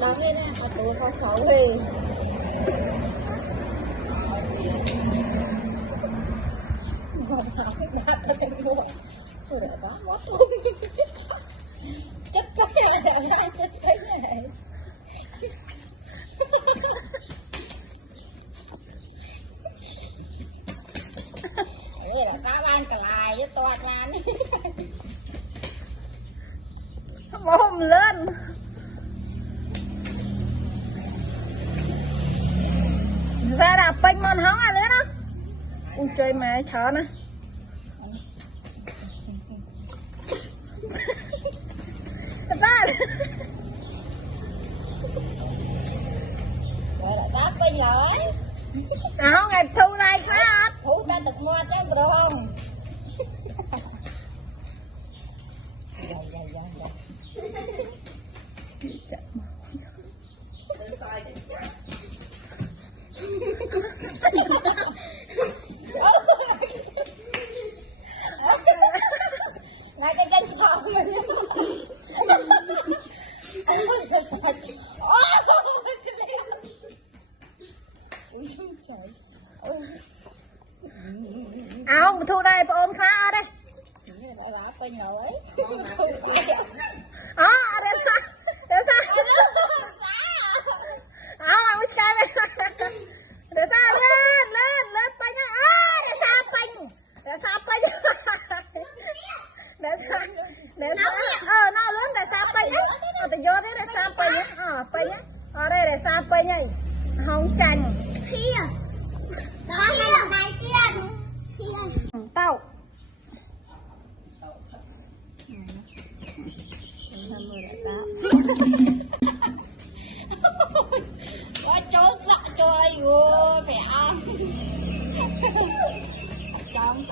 Đang nghe nè, mà tôi không có gì. Đã có thể mua. Tôi đã có mất luôn. Chết cái này, chết cái này. Đây là cá ban cả lại với toạt lan. Mồm lên. Ra đạp bênh mòn hóng à lên đó. Ui chơi mẹ chó nè. Ra. Rồi là đáp bênh lại. Không, ngày thu này khác. Thu ta được mua chứ được không? Lại cái chân phòng mình. Không, thu đây ôm khá ở đây. Lại bà phải nhồi. Để xa. Để xa. Làm cái sky này. Để xa lên bánh á. Để xa bánh. Để xa bánh. Để xa. Nó lớn để xa bánh á. Tự vô thế để xa bánh á. Bánh á. Ở đây để xa bánh này. Không chành. Kia. Đó là này kia. Tao. Trốn lạ chơi vô mẹ. Chồng.